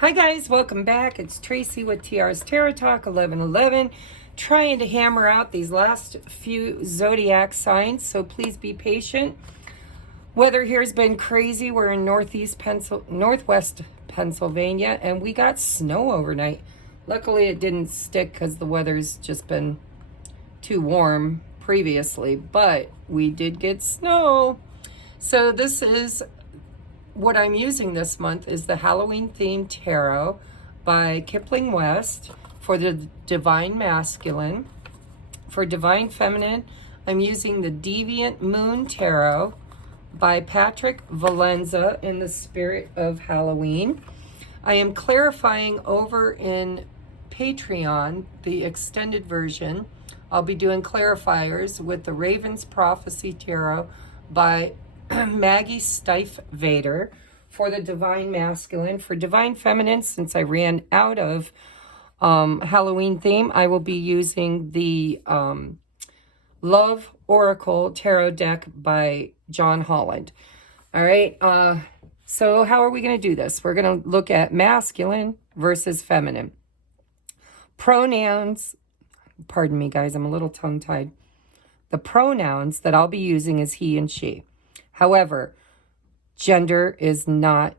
Hi guys, welcome back. It's Tracy with TR's Tarot Talk 1111, trying to hammer out these last few zodiac signs, so please be patient. Weather here has been crazy. We're in northwest Pennsylvania, and we got snow overnight. Luckily, it didn't stick because the weather's just been too warm previously, but we did get snow. So this is what I'm using this month is the Halloween themed tarot by Kipling West for the Divine Masculine. For Divine Feminine, I'm using the Deviant Moon Tarot by Patrick Valenza in the spirit of Halloween. I am clarifying over in Patreon, the extended version. I'll be doing clarifiers with the Raven's Prophecy Tarot by Maggie Stife Vader for the Divine Masculine. For Divine Feminine, since I ran out of Halloween theme, I will be using the Love Oracle Tarot deck by John Holland. All right, so how are we going to do this? We're going to look at masculine versus feminine. Pronouns, pardon me guys, I'm a little tongue-tied. The pronouns that I'll be using is he and she. However, gender is not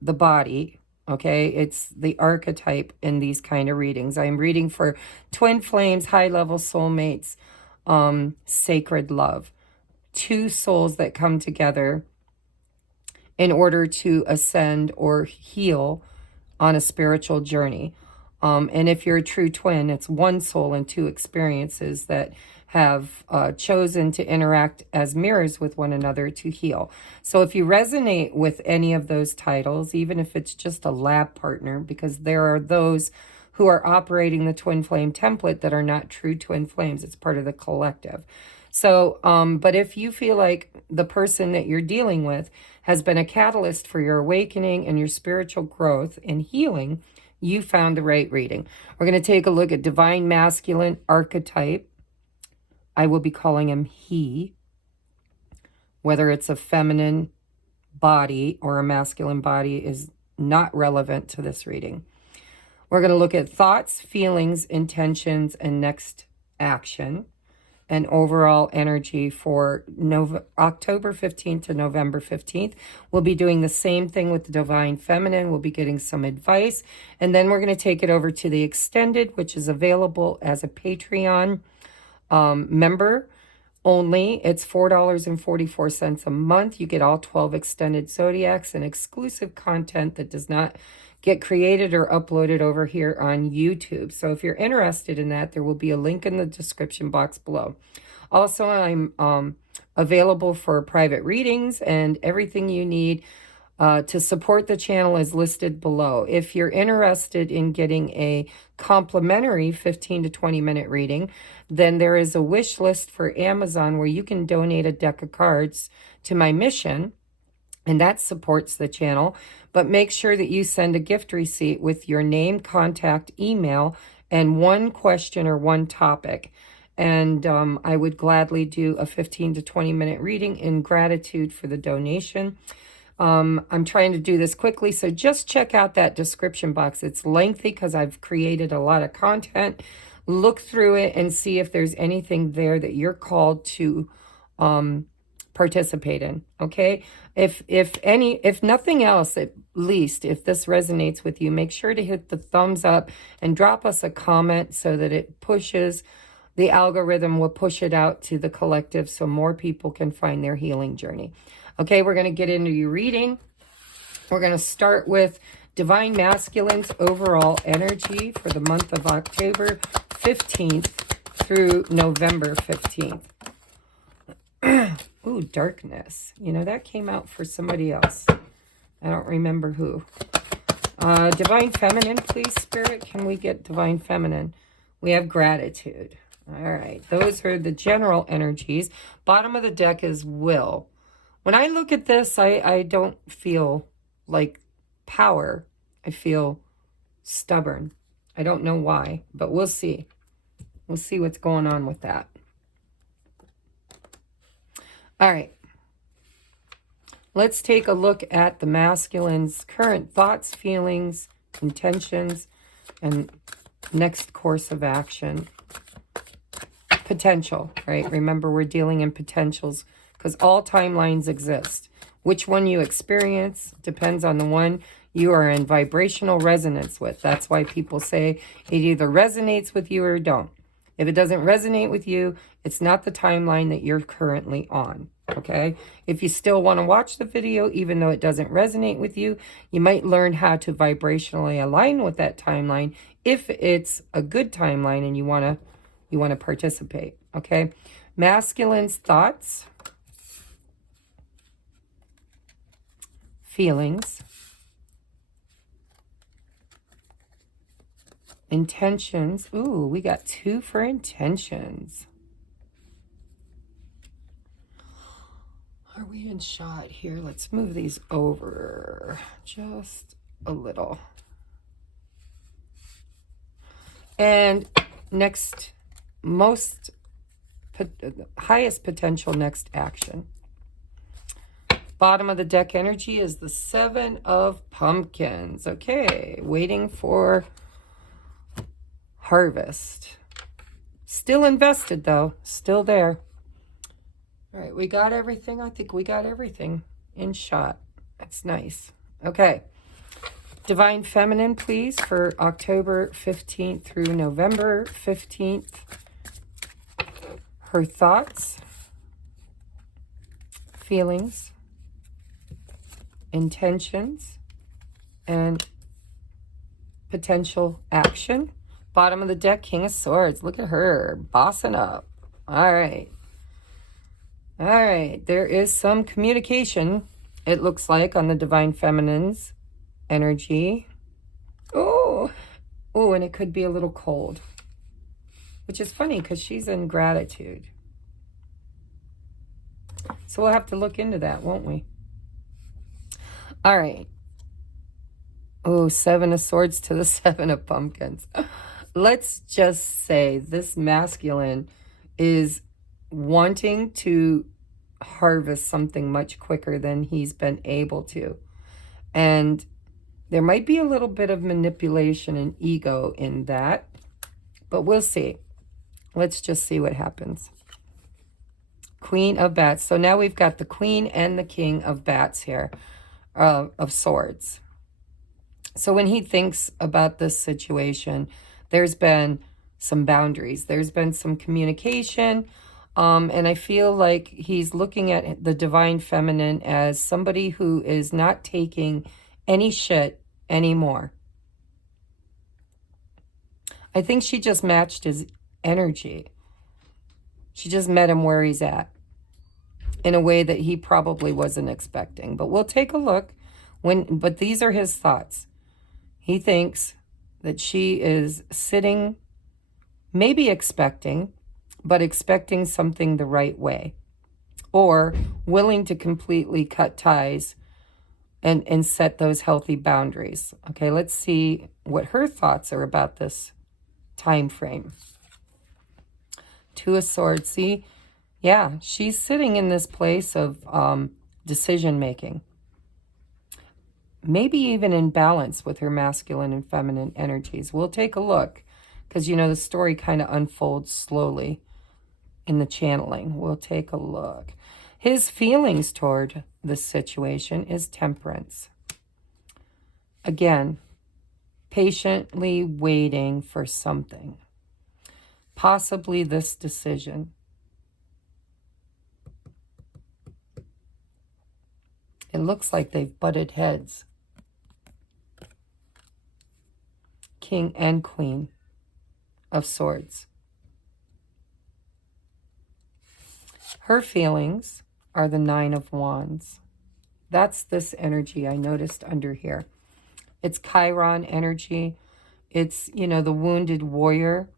the body, okay? It's the archetype in these kind of readings. I'm reading for twin flames, high-level soulmates, sacred love. Two souls that come together in order to ascend or heal on a spiritual journey. And if you're a true twin, it's one soul and two experiences that have chosen to interact as mirrors with one another to heal. So if you resonate with any of those titles, even if it's just a lab partner, because there are those who are operating the twin flame template that are not true twin flames, it's part of the collective. So, but if you feel like the person that you're dealing with has been a catalyst for your awakening and your spiritual growth and healing, you found the right reading. We're going to take a look at Divine Masculine archetype. I will be calling him he, whether it's a feminine body or a masculine body is not relevant to this reading. We're going to look at thoughts, feelings, intentions, and next action and overall energy for October 15th to November 15th. We'll be doing the same thing with the Divine Feminine. We'll be getting some advice. And then we're going to take it over to the extended, which is available as a Patreon member only. It's $4.44 a month. You get all 12 extended zodiacs and exclusive content that does not get created or uploaded over here on YouTube. So if you're interested in that, there will be a link in the description box below. Also, I'm available for private readings, and everything you need to support the channel is listed below. If you're interested in getting a complimentary 15 to 20 minute reading, then there is a wish list for Amazon where you can donate a deck of cards to my mission, and that supports the channel. But make sure that you send a gift receipt with your name, contact, email, and one question or one topic. And I would gladly do a 15 to 20 minute reading in gratitude for the donation. I'm trying to do this quickly, so just check out that description box. It's lengthy because I've created a lot of content. Look through it and see if there's anything there that you're called to participate in, okay? If nothing else, at least if this resonates with you, make sure to hit the thumbs up and drop us a comment so that it pushes, the algorithm will push it out to the collective so more people can find their healing journey. Okay, we're going to get into your reading. We're going to start with Divine Masculine's overall energy for the month of October 15th through November 15th. Ooh, darkness. You know, that came out for somebody else. I don't remember who. Divine Feminine, please, Spirit. Can we get Divine Feminine? We have gratitude. All right, those are the general energies. Bottom of the deck is will. When I look at this, I don't feel like power. I feel stubborn. I don't know why, but we'll see. We'll see what's going on with that. All right. Let's take a look at the masculine's current thoughts, feelings, intentions, and next course of action. Potential, right? Remember, we're dealing in potentials because all timelines exist. Which one you experience depends on the one you are in vibrational resonance with. That's why people say it either resonates with you or don't. If it doesn't resonate with you, it's not the timeline that you're currently on, okay? If you still want to watch the video, even though it doesn't resonate with you, you might learn how to vibrationally align with that timeline if it's a good timeline and you want to participate, okay? Masculine's thoughts, feelings, intentions. Ooh, we got 2 for intentions. Are we in shot here? Let's move these over just a little. And next, highest potential next action. Bottom of the deck energy is the 7 of Pumpkins. Okay, waiting for harvest. Still invested though, still there. All right, we got everything. I think we got everything in shot. That's nice. Okay. Divine Feminine, please, for October 15th through November 15th. Her thoughts, feelings, intentions, and potential action. Bottom of the deck, King of Swords. Look at her, bossing up. All right. All right, there is some communication, it looks like, on the Divine Feminine's energy. Oh, and it could be a little cold, which is funny because she's in gratitude. So we'll have to look into that, won't we? All right. Oh, 7 of Swords to the 7 of Pumpkins. Let's just say this masculine is wanting to harvest something much quicker than he's been able to. And there might be a little bit of manipulation and ego in that, but we'll see. Let's just see what happens. Queen of Bats. So now we've got the Queen and the King of Bats here, of Swords. So when he thinks about this situation, there's been some boundaries. There's been some communication. And I feel like he's looking at the Divine Feminine as somebody who is not taking any shit anymore. I think she just matched his energy. She just met him where he's at in a way that he probably wasn't expecting. But we'll take a look. But these are his thoughts. He thinks that she is sitting, maybe expecting, but expecting something the right way, or willing to completely cut ties and set those healthy boundaries. Okay, let's see what her thoughts are about this time frame. 2 of Swords. See, yeah, she's sitting in this place of decision making. Maybe even in balance with her masculine and feminine energies. We'll take a look because, you know, the story kind of unfolds slowly in the channeling. We'll take a look. His feelings toward this situation is temperance. Again, patiently waiting for something. Possibly this decision. It looks like they've butted heads. King and Queen of Swords. Her feelings are the 9 of Wands. That's this energy I noticed under here. It's Chiron energy. It's, you know, the wounded warrior.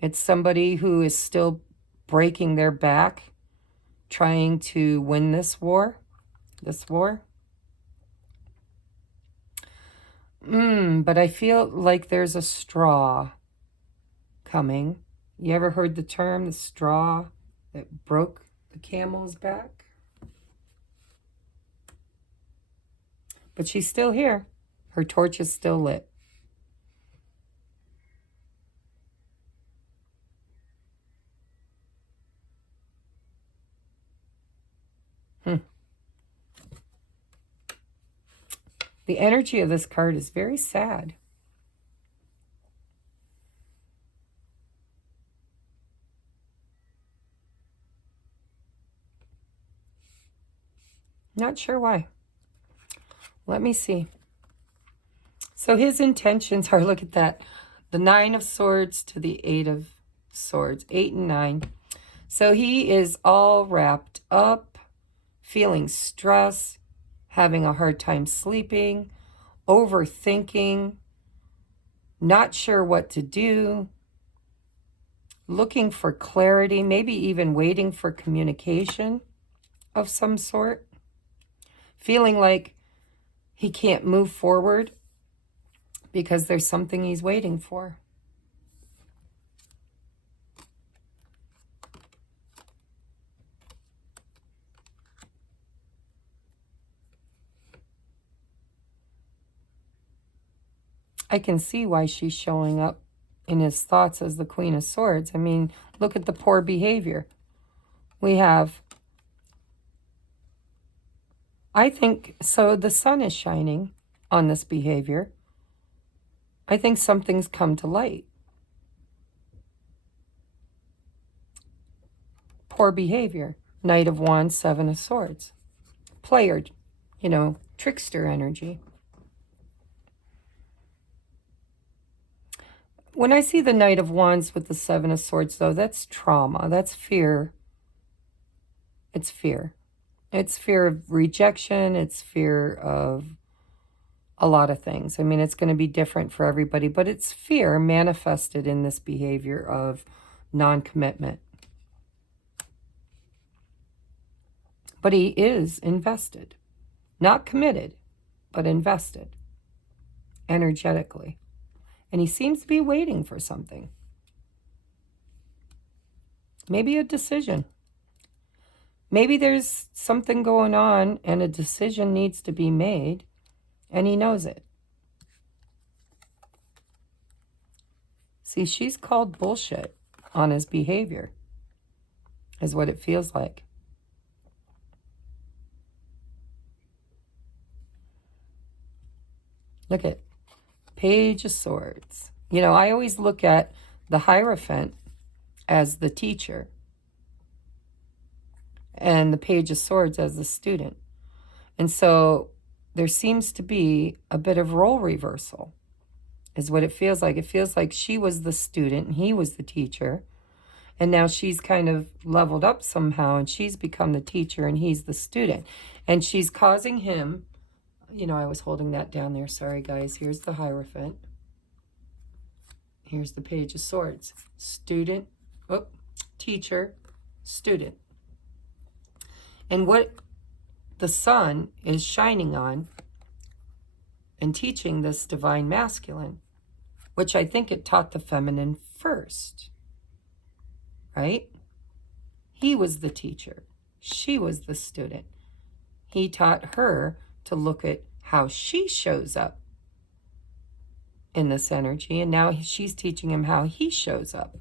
It's somebody who is still breaking their back, trying to win this war. But I feel like there's a straw coming. You ever heard the term, the straw that broke the camel's back? But she's still here. Her torch is still lit. The energy of this card is very sad. Not sure why. Let me see. So his intentions are, look at that, the 9 of Swords to the 8 of Swords, 8 and 9. So he is all wrapped up, feeling stress, having a hard time sleeping, overthinking, not sure what to do, looking for clarity, maybe even waiting for communication of some sort, feeling like he can't move forward because there's something he's waiting for. I can see why she's showing up in his thoughts as the Queen of Swords. I mean, look at the poor behavior. We have, I think, so the sun is shining on this behavior. I think something's come to light. Poor behavior. Knight of Wands, 7 of Swords. Player, you know, trickster energy. When I see the Knight of Wands with the 7 of Swords, though, that's trauma. That's fear. It's fear. It's fear of rejection. It's fear of a lot of things. I mean, it's going to be different for everybody, but it's fear manifested in this behavior of non-commitment. But he is invested. Not committed, but invested energetically. And he seems to be waiting for something. Maybe a decision. Maybe there's something going on and a decision needs to be made, and he knows it. See, she's called bullshit on his behavior, is what it feels like. Look at Page of Swords. You know, I always look at the Hierophant as the teacher and the Page of Swords as the student. And so there seems to be a bit of role reversal, is what it feels like. It feels like she was the student and he was the teacher. And now she's kind of leveled up somehow and she's become the teacher and he's the student. And she's causing him, you know, I was holding that down there. Sorry, guys. Here's the Hierophant. Here's the Page of Swords. Student, teacher, student. And what the sun is shining on and teaching this divine masculine, which I think it taught the feminine first, right? He was the teacher. She was the student. He taught her to look at how she shows up in this energy, and now she's teaching him how he shows up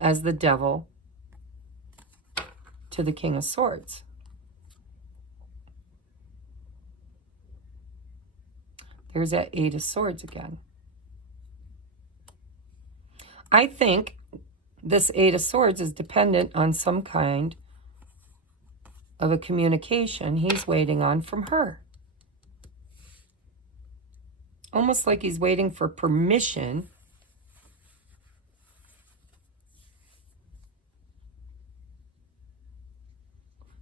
as the devil to the King of Swords. There's that 8 of Swords again. I think this 8 of Swords is dependent on some kind of a communication he's waiting on from her. Almost like he's waiting for permission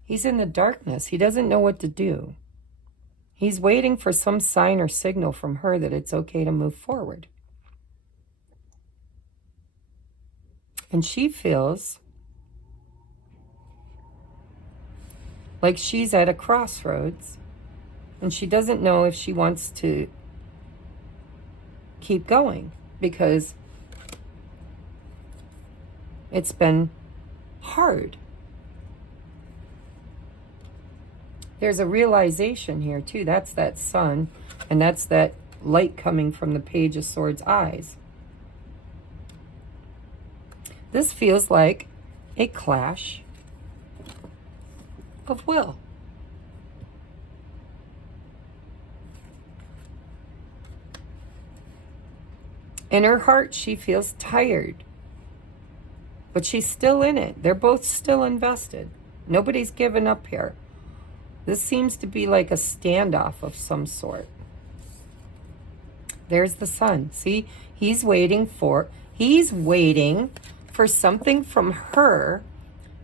He's in the darkness. He doesn't know what to do. He's waiting for some sign or signal from her that it's okay to move forward. And she feels like she's at a crossroads and she doesn't know if she wants to keep going because it's been hard. There's a realization here too. That's that sun, and that's that light coming from the Page of Swords eyes. This feels like a clash of will. In her heart, she feels tired, but she's still in it. They're both still invested. Nobody's given up here. This seems to be like a standoff of some sort. There's the sun. See, he's waiting for something from her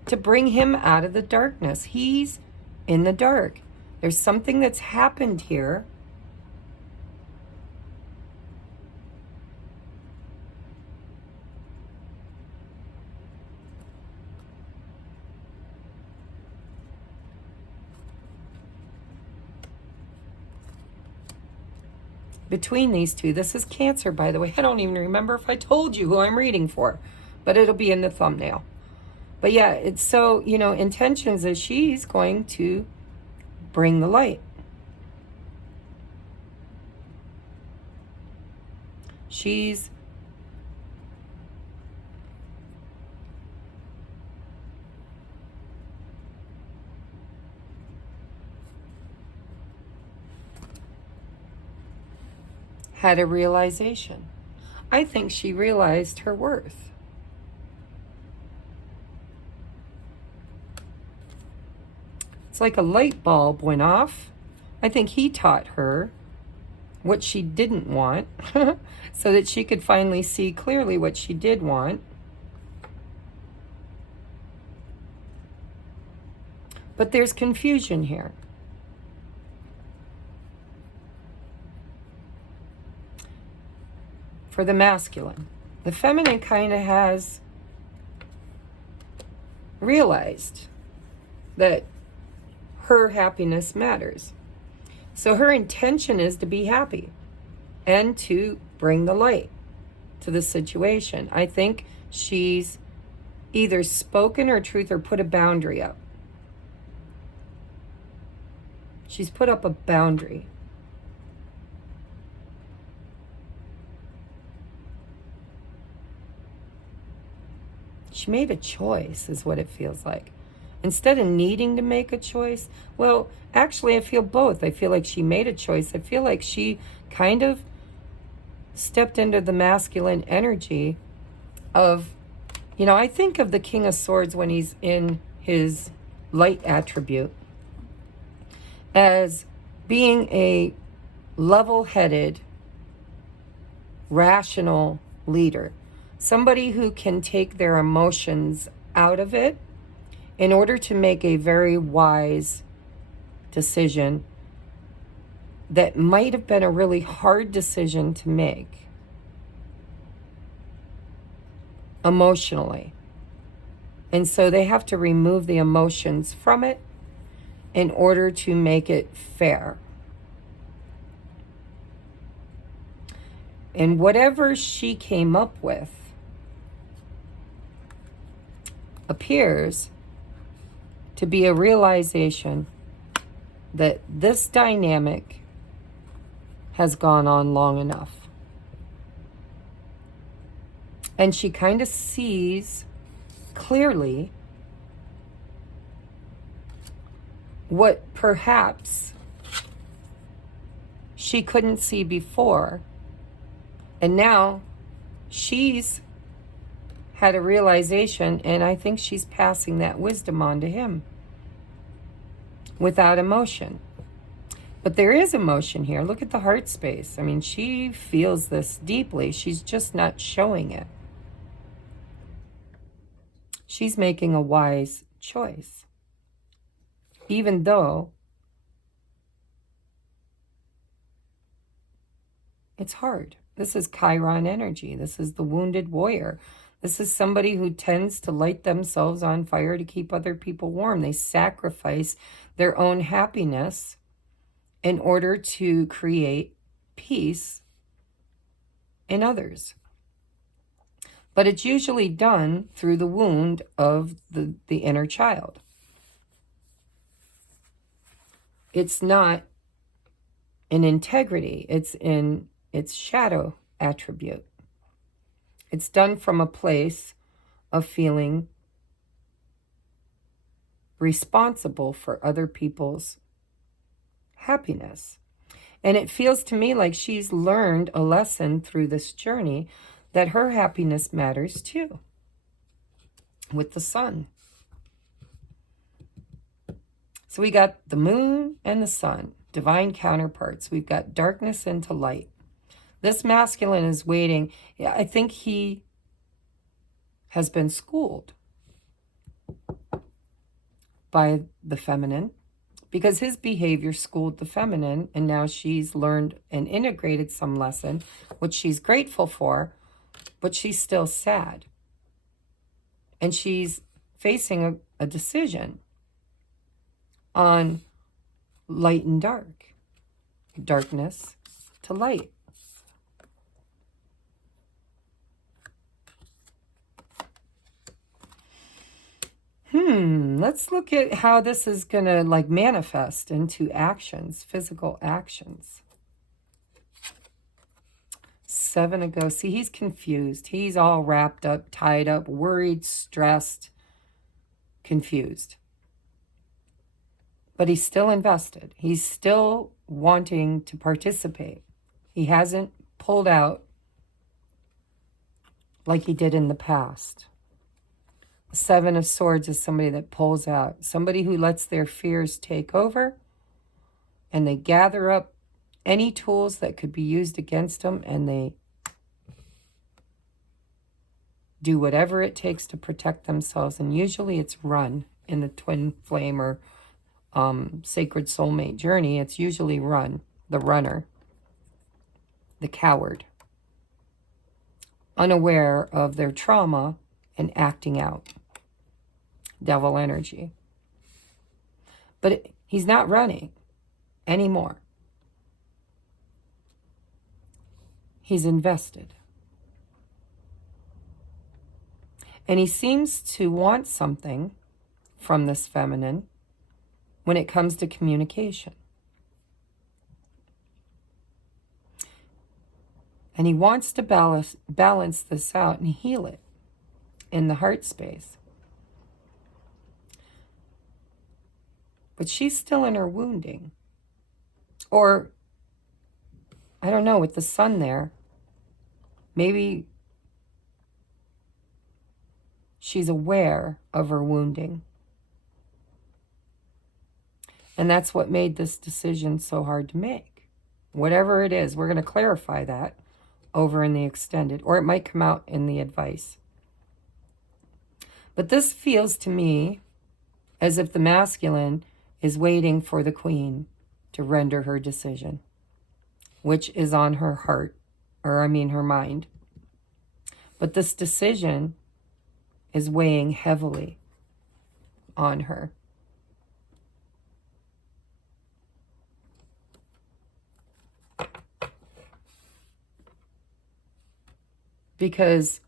to bring him out of the darkness. He's in the dark. There's something that's happened here. Between these two, this is Cancer, by the way. I don't even remember if I told you who I'm reading for, but it'll be in the thumbnail. But yeah, it's so, you know, intentions is she's going to bring the light. She's had a realization. I think she realized her worth. It's like a light bulb went off. I think he taught her what she didn't want so that she could finally see clearly what she did want. But there's confusion here. For the masculine, the feminine kind of has realized that her happiness matters. So her intention is to be happy and to bring the light to the situation. I think she's either spoken her truth or put a boundary up. She's put up a boundary. She made a choice, is what it feels like. Instead of needing to make a choice, well, actually, I feel both. I feel like she made a choice. I feel like she kind of stepped into the masculine energy of, you know, I think of the King of Swords when he's in his light attribute as being a level-headed, rational leader. Somebody who can take their emotions out of it in order to make a very wise decision that might have been a really hard decision to make emotionally. And so they have to remove the emotions from it in order to make it fair. And whatever she came up with appears to be a realization that this dynamic has gone on long enough. And she kind of sees clearly what perhaps she couldn't see before. And now she's had a realization, and I think she's passing that wisdom on to him without emotion. But there is emotion here. Look at the heart space. I mean, she feels this deeply. She's just not showing it. She's making a wise choice, even though it's hard. This is Chiron energy. This is the wounded warrior. This is somebody who tends to light themselves on fire to keep other people warm. They sacrifice their own happiness in order to create peace in others. But it's usually done through the wound of the inner child. it's not in integrity. It's in its shadow attribute. It's done from a place of feeling responsible for other people's happiness. And it feels to me like she's learned a lesson through this journey that her happiness matters too, with the sun. So we got the moon and the sun, divine counterparts. We've got darkness into light. This masculine is waiting. I think he has been schooled by the feminine, because his behavior schooled the feminine, and now she's learned and integrated some lesson, which she's grateful for, but she's still sad. And she's facing a decision on light and dark, darkness to light. Let's look at how this is going to like manifest into actions, physical actions. 7 ago. See, he's confused. He's all wrapped up, tied up, worried, stressed, confused. But he's still invested. He's still wanting to participate. He hasn't pulled out like he did in the past. 7 of Swords is somebody that pulls out, somebody who lets their fears take over, and they gather up any tools that could be used against them, and they do whatever it takes to protect themselves. And usually it's run in the twin flame or sacred soulmate journey. It's usually run, the runner, the coward, unaware of their trauma and acting out. Devil energy. But he's not running anymore. He's invested. And he seems to want something from this feminine when it comes to communication. And he wants to balance this out and heal it in the heart space. But she's still in her wounding. Or, I don't know, with the sun there, maybe she's aware of her wounding. And that's what made this decision so hard to make. Whatever it is, we're going to clarify that over in the extended, or it might come out in the advice. But this feels to me as if the masculine is waiting for the queen to render her decision, which is on her heart, or I mean her mind. But this decision is weighing heavily on her. Because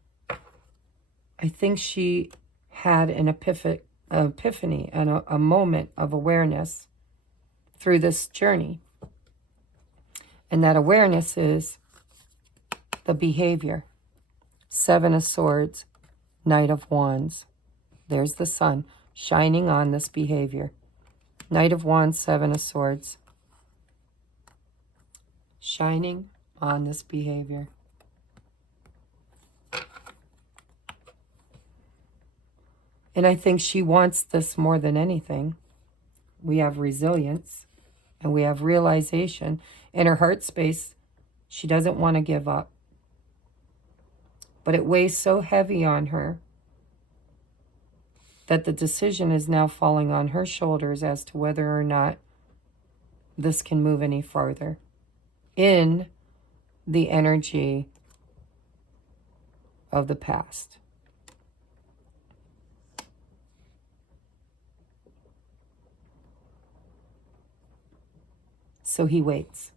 I think she had an epiphany and a moment of awareness through this journey. And that awareness is the behavior. 7 of Swords, Knight of Wands. There's the sun shining on this behavior. Knight of Wands, 7 of Swords. Shining on this behavior. And I think she wants this more than anything. We have resilience and we have realization. In her heart space, she doesn't want to give up. But it weighs so heavy on her that the decision is now falling on her shoulders as to whether or not this can move any farther in the energy of the past. So he waits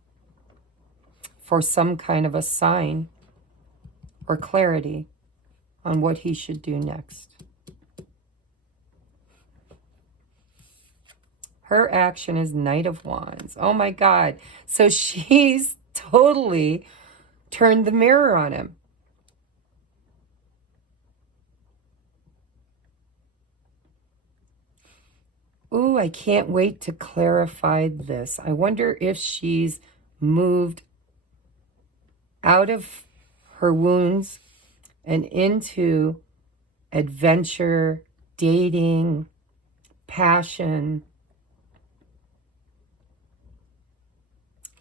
for some kind of a sign or clarity on what he should do next. Her action is Knight of Wands. Oh my God. So she's totally turned the mirror on him. Ooh, I can't wait to clarify this. I wonder if she's moved out of her wounds and into adventure, dating, passion.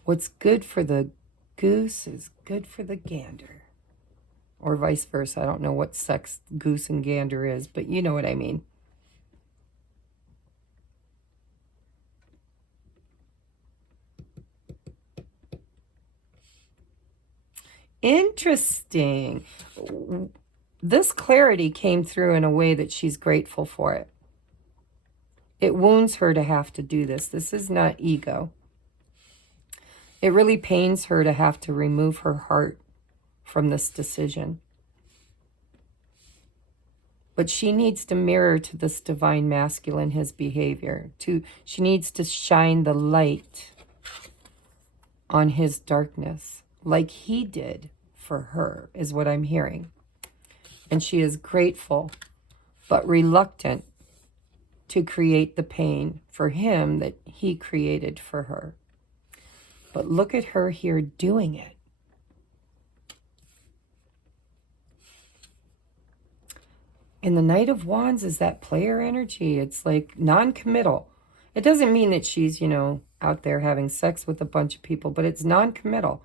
What's good for the goose is good for the gander. Or vice versa. I don't know what sex goose and gander is, but you know what I mean. Interesting. This clarity came through in a way that she's grateful for it. It wounds her to have to do this. This is not ego. It really pains her to have to remove her heart from this decision. But she needs to mirror to this divine masculine his behavior. She needs to shine the light on his darkness, like he did for her, is what I'm hearing. And she is grateful, but reluctant to create the pain for him that he created for her. But look at her here doing it. And the Knight of Wands is that player energy. It's like non-committal. It doesn't mean that she's, out there having sex with a bunch of people, but it's non-committal.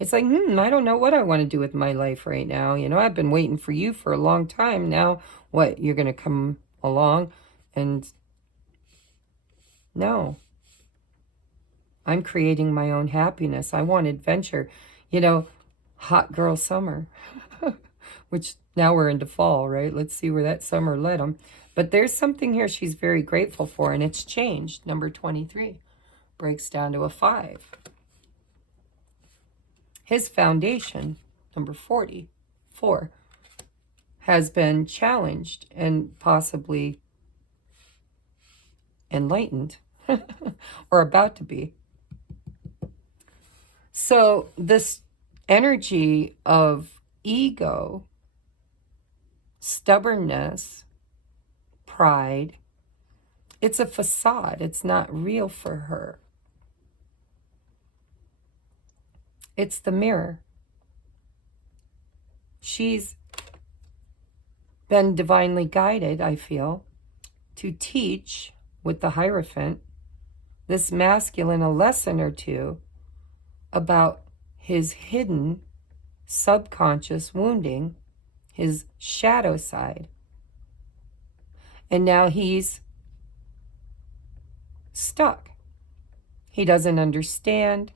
It's like, I don't know what I want to do with my life right now. I've been waiting for you for a long time. Now, what, you're going to come along? And no. I'm creating my own happiness. I want adventure. Hot girl summer. Which now we're into fall, right? Let's see where that summer led them. But there's something here she's very grateful for, and it's changed. Number 23 breaks down to a 5. His foundation, number 44, has been challenged and possibly enlightened, or about to be. So this energy of ego, stubbornness, pride, it's a facade. It's not real for her. It's the mirror. She's been divinely guided, I feel, to teach with the Hierophant this masculine a lesson or two about his hidden subconscious wounding, his shadow side. And now he's stuck. He doesn't understand.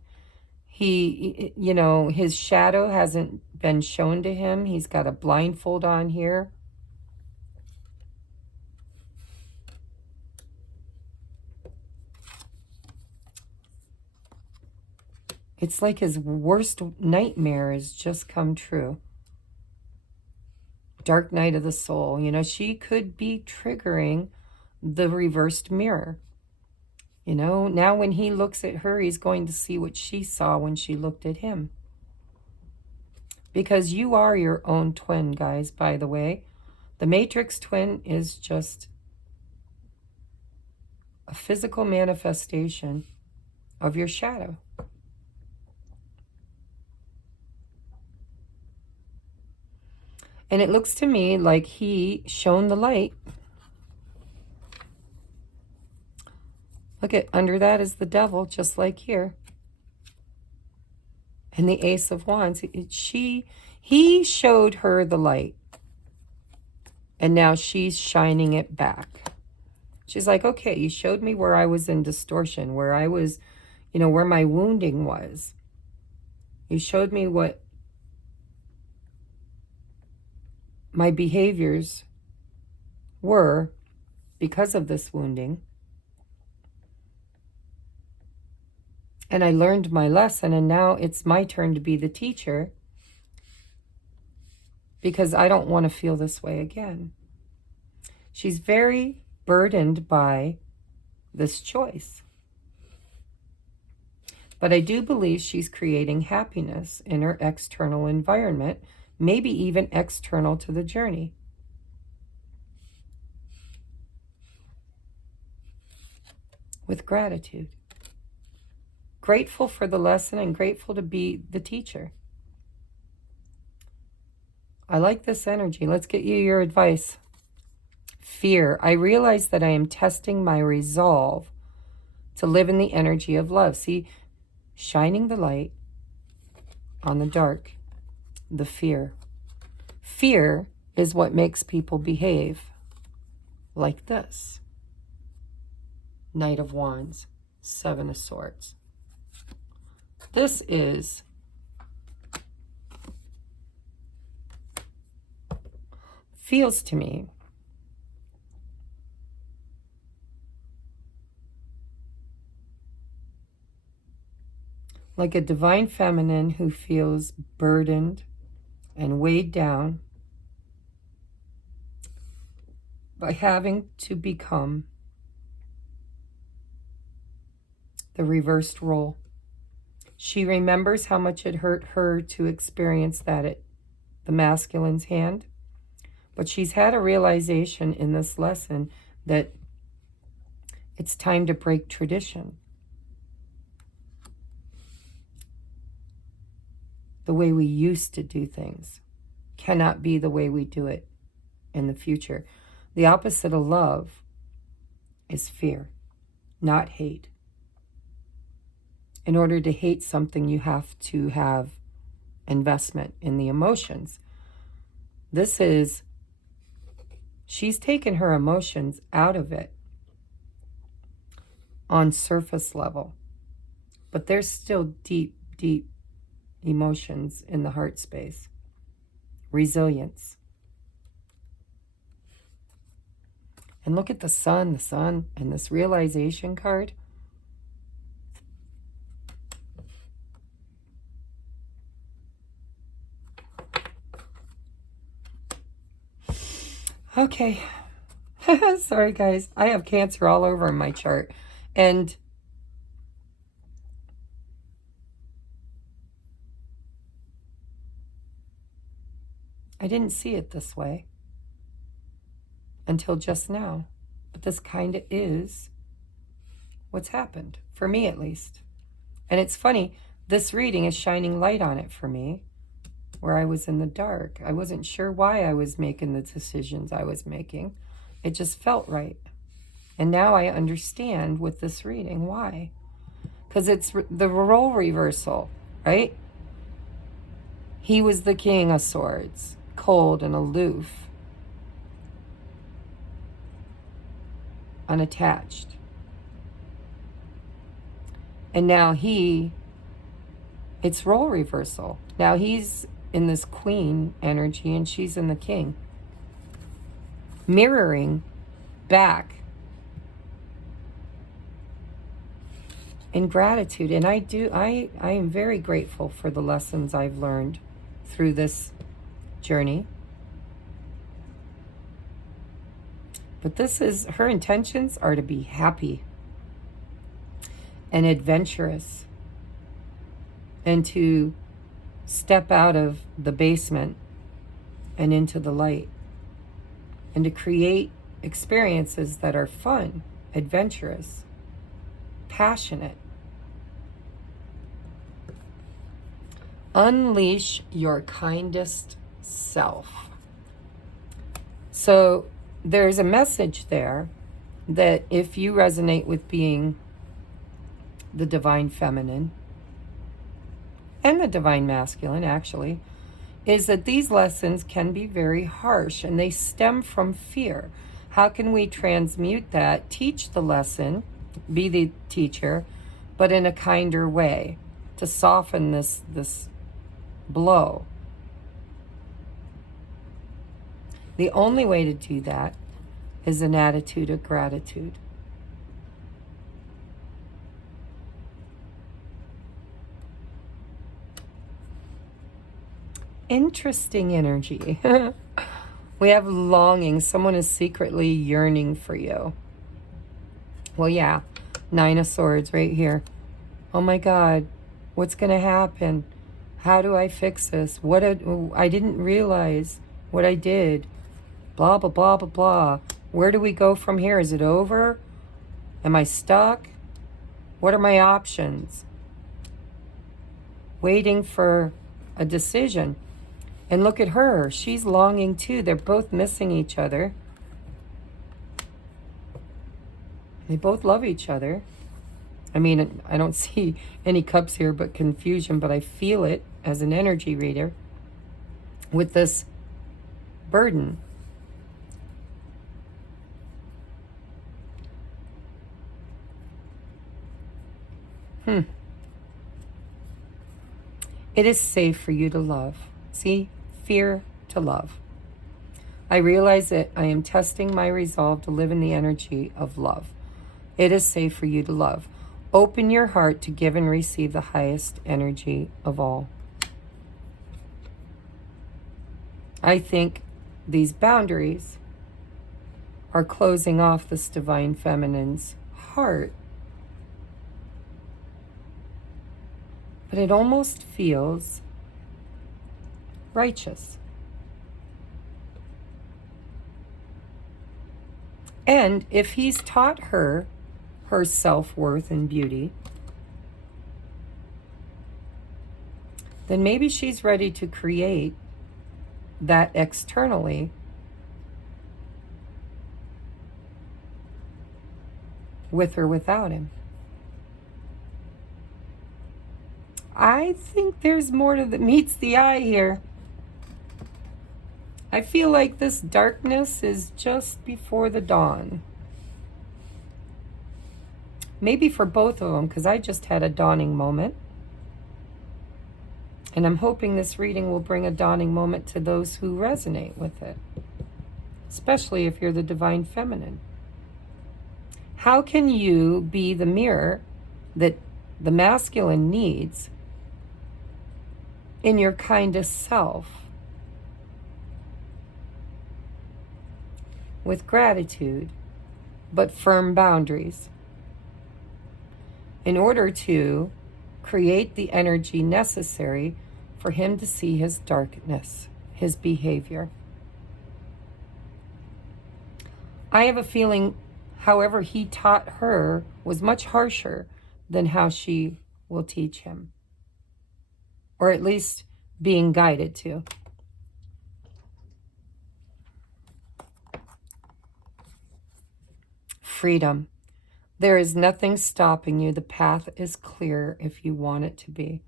His shadow hasn't been shown to him. He's got a blindfold on here. It's like his worst nightmare has just come true. Dark night of the soul. She could be triggering the reversed mirror. Now when he looks at her, he's going to see what she saw when she looked at him. Because you are your own twin, guys, by the way. The matrix twin is just a physical manifestation of your shadow. And it looks to me like he shone the light. Look at, under that is the devil, just like here. And the Ace of Wands. He showed her the light. And now she's shining it back. She's like, okay, you showed me where I was in distortion, where I was, where my wounding was. You showed me what my behaviors were because of this wounding. And I learned my lesson, and now it's my turn to be the teacher because I don't want to feel this way again. She's very burdened by this choice. But I do believe she's creating happiness in her external environment, maybe even external to the journey. With gratitude. Grateful for the lesson and grateful to be the teacher. I like this energy. Let's get you your advice. Fear. I realize that I am testing my resolve to live in the energy of love. See, shining the light on the dark, the fear. Fear is what makes people behave like this. Knight of Wands, Seven of Swords. This is feels to me like a divine feminine who feels burdened and weighed down by having to become the reversed role. She remembers how much it hurt her to experience that at the masculine's hand, but she's had a realization in this lesson that it's time to break tradition. The way we used to do things cannot be the way we do it in the future. The opposite of love is fear, not hate. In order to hate something, you have to have investment in the emotions. This is, she's taken her emotions out of it on surface level, but there's still deep, deep emotions in the heart space. Resilience. And look at the sun, and this realization card. Okay. Sorry, guys. I have Cancer all over my chart. And I didn't see it this way until just now. But this kind of is what's happened, for me at least. And it's funny, this reading is shining light on it for me, where I was in the dark. I wasn't sure why I was making the decisions I was making. It just felt right. And now I understand with this reading why. Because it's the role reversal, right? He was the King of Swords, cold and aloof, unattached. And now it's role reversal. Now he's in this queen energy and she's in the king. Mirroring back in gratitude. And I am very grateful for the lessons I've learned through this journey. But her intentions are to be happy and adventurous and to step out of the basement and into the light and to create experiences that are fun, adventurous, passionate. Unleash your kindest self. So there's a message there that if you resonate with being the divine feminine and the divine masculine, actually, is that these lessons can be very harsh and they stem from fear. How can we transmute that, teach the lesson, be the teacher, but in a kinder way to soften this blow? The only way to do that is an attitude of gratitude. Interesting energy. We have longing. Someone is secretly yearning for you. Well, yeah, Nine of Swords right here. Oh my God, what's going to happen? How do I fix this? I didn't realize what I did. Blah, blah, blah, blah, blah. Where do we go from here? Is it over? Am I stuck? What are my options? Waiting for a decision. And look at her. She's longing too. They're both missing each other. They both love each other. I mean, I don't see any cups here but confusion, but I feel it as an energy reader with this burden. It is safe for you to love. See? Fear to love. I realize that I am testing my resolve to live in the energy of love. It is safe for you to love. Open your heart to give and receive the highest energy of all. I think these boundaries are closing off this divine feminine's heart. But it almost feels righteous. And if he's taught her her self-worth and beauty, then maybe she's ready to create that externally with or without him. I think there's more to that meets the eye here. I feel like this darkness is just before the dawn. Maybe for both of them, because I just had a dawning moment. And I'm hoping this reading will bring a dawning moment to those who resonate with it, especially if you're the divine feminine. How can you be the mirror that the masculine needs in your kindest self with gratitude but firm boundaries in order to create the energy necessary for him to see his darkness, his behavior? I have a feeling, however he taught her was much harsher than how she will teach him, or at least being guided to. Freedom. There is nothing stopping you. The path is clear if you want it to be.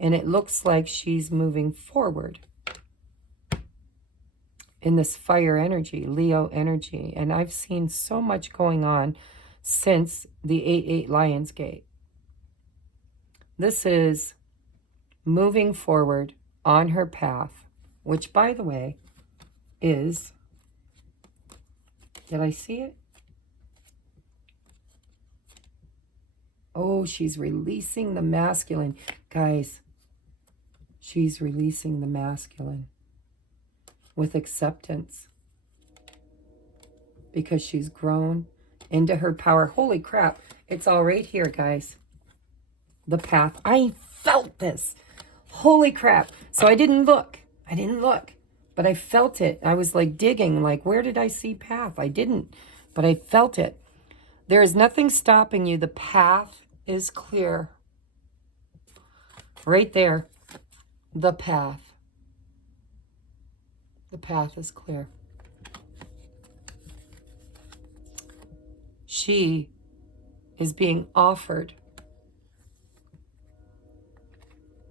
And it looks like she's moving forward in this fire energy, Leo energy. And I've seen so much going on since the 8-8 Lionsgate. This is moving forward on her path, which, by the way, is, did I see it? Oh, she's releasing the masculine. Guys, she's releasing the masculine with acceptance because she's grown into her power. Holy crap. It's all right here, guys. The path. I felt this. Holy crap. So I didn't look. But I felt it. I was like digging, like, where did I see path? I didn't, but I felt it. There is nothing stopping you. The path is clear. Right there. The path. The path is clear. She is being offered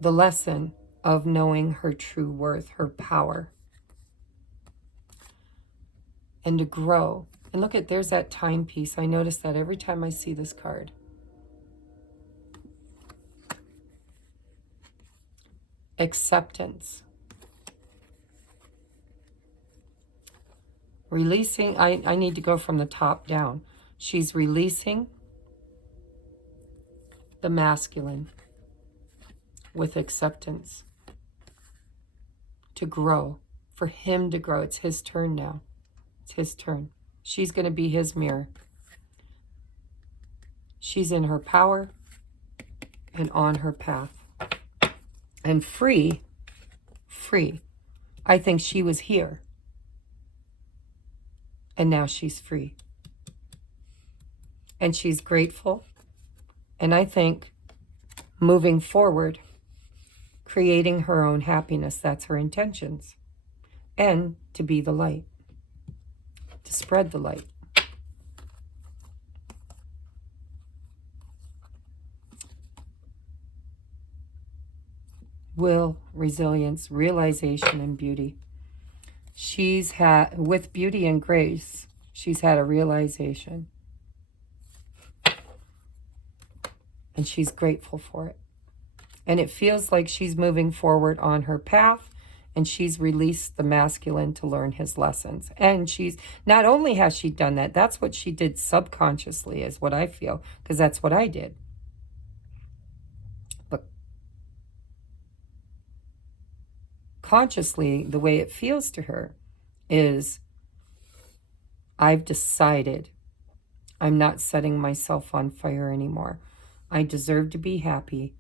the lesson of knowing her true worth, her power, and to grow. And look at, there's that timepiece. I notice that every time I see this card. Acceptance. Releasing, I need to go from the top down. She's releasing the masculine with acceptance to grow, for him to grow. It's his turn now. It's his turn. She's going to be his mirror. She's in her power and on her path. And free. I think she was here. And now she's free. And she's grateful. And I think moving forward, creating her own happiness, that's her intentions. And to be the light. To spread the light. Will, resilience, realization, and beauty. She's had, with beauty and grace, she's had a realization. And she's grateful for it. And it feels like she's moving forward on her path, and she's released the masculine to learn his lessons. And she's, not only has she done that, that's what she did subconsciously, is what I feel, because that's what I did. But consciously, the way it feels to her is, I've decided I'm not setting myself on fire anymore. I deserve to be happy,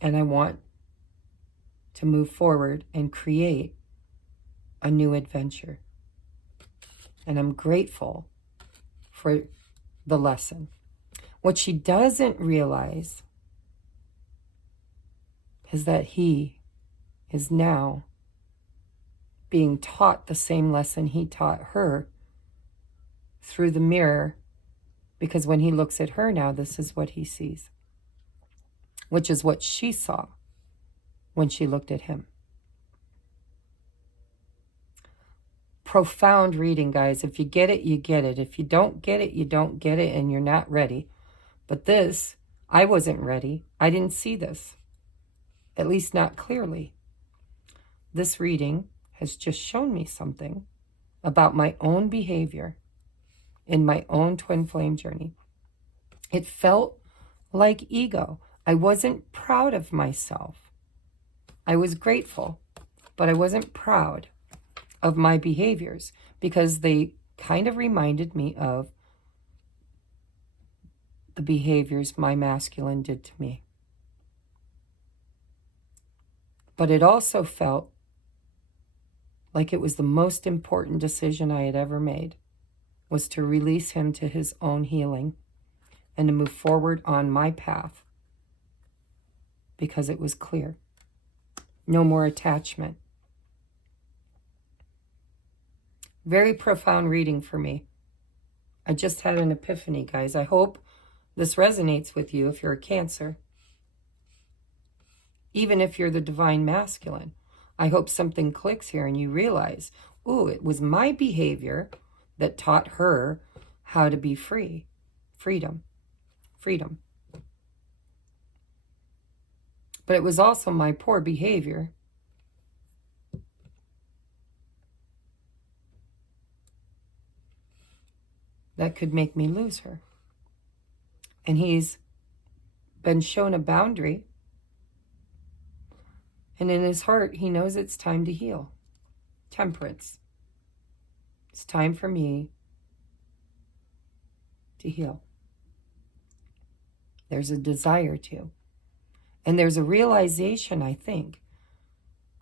and I want to move forward and create a new adventure. And I'm grateful for the lesson. What she doesn't realize is that he is now being taught the same lesson he taught her through the mirror, because when he looks at her now, this is what he sees, which is what she saw when she looked at him. Profound reading, guys. If you get it, you get it. If you don't get it, you don't get it, and you're not ready. But this, I wasn't ready. I didn't see this, at least not clearly. This reading has just shown me something about my own behavior in my own twin flame journey. It felt like ego. I wasn't proud of myself. I was grateful, but I wasn't proud of my behaviors because they kind of reminded me of the behaviors my masculine did to me. But it also felt like it was the most important decision I had ever made, was to release him to his own healing and to move forward on my path, because it was clear. No more attachment. Very profound reading for me. I just had an epiphany, guys. I hope this resonates with you if you're a Cancer. Even if you're the divine masculine. I hope something clicks here and you realize, ooh, it was my behavior that taught her how to be free. Freedom. Freedom. But it was also my poor behavior that could make me lose her. And he's been shown a boundary. And in his heart, he knows it's time to heal. Temperance. It's time for me to heal. There's a desire to. And there's a realization, I think,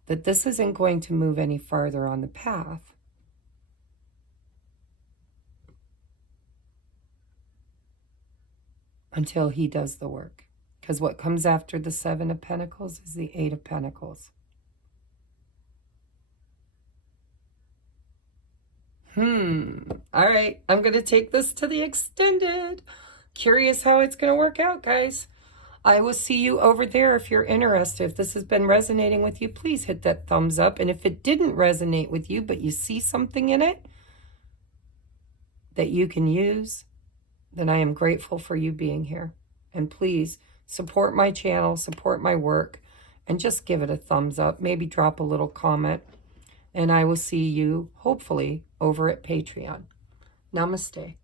that this isn't going to move any farther on the path until he does the work. Because what comes after the Seven of Pentacles is the Eight of Pentacles. All right, I'm going to take this to the extended. Curious how it's going to work out, guys. I will see you over there if you're interested. If this has been resonating with you, please hit that thumbs up. And if it didn't resonate with you, but you see something in it that you can use, then I am grateful for you being here. And please support my channel, support my work, and just give it a thumbs up. Maybe drop a little comment. And I will see you, hopefully, over at Patreon. Namaste.